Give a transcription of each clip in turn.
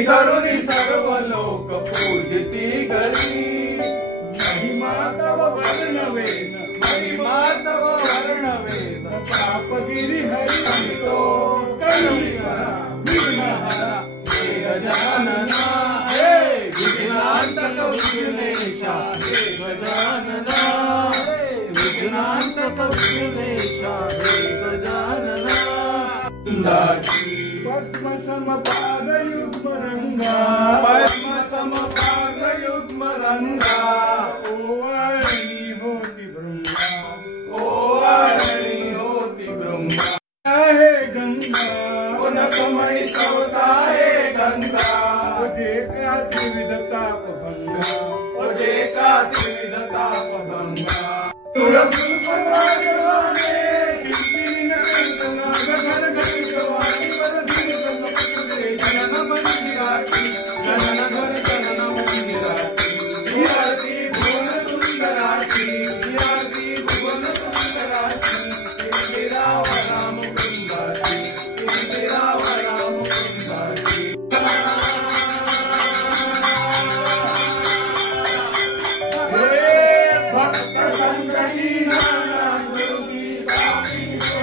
करुणी सर्व लोक पूजती गरी महिमा तव वर्णवेन महिमा तव वर्णवेन तापगिरी हरी तो करुणिकरा विघ्नहरा हे गजानना हे विघ्नांतक विघ्नेशा हे गजानना विघ्नांतक विघ्नेशा हे गजानना पद्म समपाद युग्म रंगा पद्म समपाद युग्म रंगा ओवारणी होती ब्रह्मा ओवारणी होती ब्रह्मा हे गंगा उनकमयी सवता हे गंगा ओजे का त्रिविधता भंगा ओजे का त्रिविधता भंगा तुरंत पराजवाने किसी न कंतना घर घर जवानी जनन मंदिराची जनन घर जनन मंदिराची विराती भुवन सुंदराची विराती भुवन सुंदराची राम राम कुंभाची राम राम कुंभाची हे भक्त संगही नाना योगी स्वामी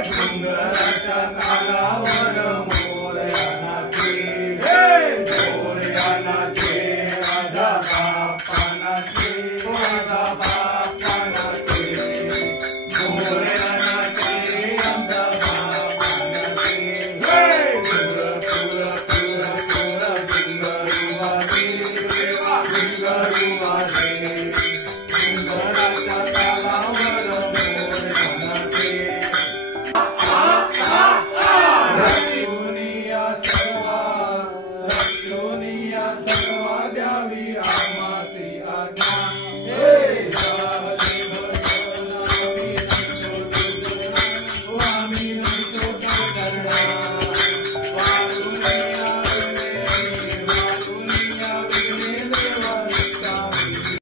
घुंगराच्या तालावर